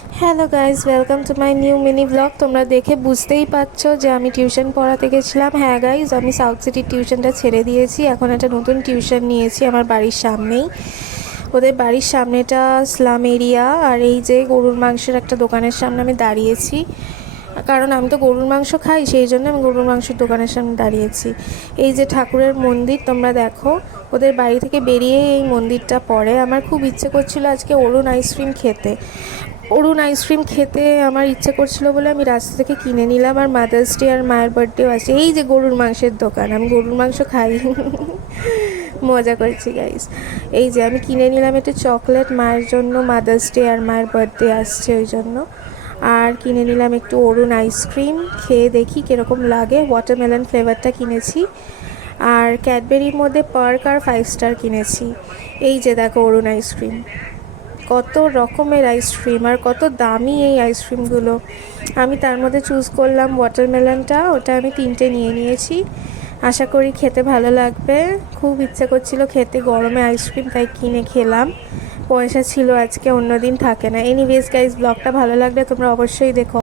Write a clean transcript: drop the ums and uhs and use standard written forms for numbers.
Hello guys, welcome to my new mini blog. তোমরা দেখে বুঝতেই পারছো যে আমি টিউশন পড়াতে গেছিলাম। হ্যাঁ গাইজ, আমি সাউথ সিটির টিউশনটা ছেড়ে দিয়েছি, এখন একটা নতুন টিউশন নিয়েছি আমার বাড়ির সামনেই। ওদের বাড়ির সামনেটা স্লাম এরিয়া, আর এই যে গরুর মাংসের একটা দোকানের সামনে আমি দাঁড়িয়েছি, কারণ আমি তো গরুর মাংস খাই, সেই জন্য আমি গরুর মাংসের দোকানের সামনে দাঁড়িয়েছি। এই যে ঠাকুরের মন্দির তোমরা দেখো, ওদের বাড়ি থেকে বেরিয়ে এই মন্দিরটা পড়ে। আমার খুব ইচ্ছে করছিল আজকে অরুণ আইসক্রিম খেতে। অরুণ আইসক্রিম খেতে আমার ইচ্ছে করছিল বলে আমি রাস্তা থেকে কিনে নিলাম। আর মাদার্স ডে আর মায়ের বার্থডেও আছে। এই যে গরুর মাংসের দোকান, আমি গরুর মাংস খাই। মজা করছি গাইস। এই যে আমি কিনে নিলাম একটু চকলেট মায়ের জন্য, মাদার্স ডে আর মায়ের বার্থডে আসছে ওই জন্য। আর কিনে নিলাম একটু অরুণ আইসক্রিম, খেয়ে দেখি কীরকম লাগে। ওয়াটারমেলন ফ্লেভারটা কিনেছি, আর ক্যাডবেরির মধ্যে পার্ক আর 5 স্টার কিনেছি। এই যে দেখো অরুণ আইসক্রিম, কত রকমের আইসক্রিম আর কত দামি এই আইসক্রিমগুলো। আমি তার মধ্যে চুজ করলাম ওয়াটারমেলনটা, ওটা আমি 3টে নিয়ে নিয়েছি। আশা করি খেতে ভালো লাগবে। খুব ইচ্ছে করছিল খেতে গরমে আইসক্রিম, তাই কিনে খেলাম। পয়সা ছিল আজকে, অন্যদিন থাকে না। এনিওয়েজ গাইজ, ব্লগটা ভালো লাগলে তোমরা অবশ্যই দেখো।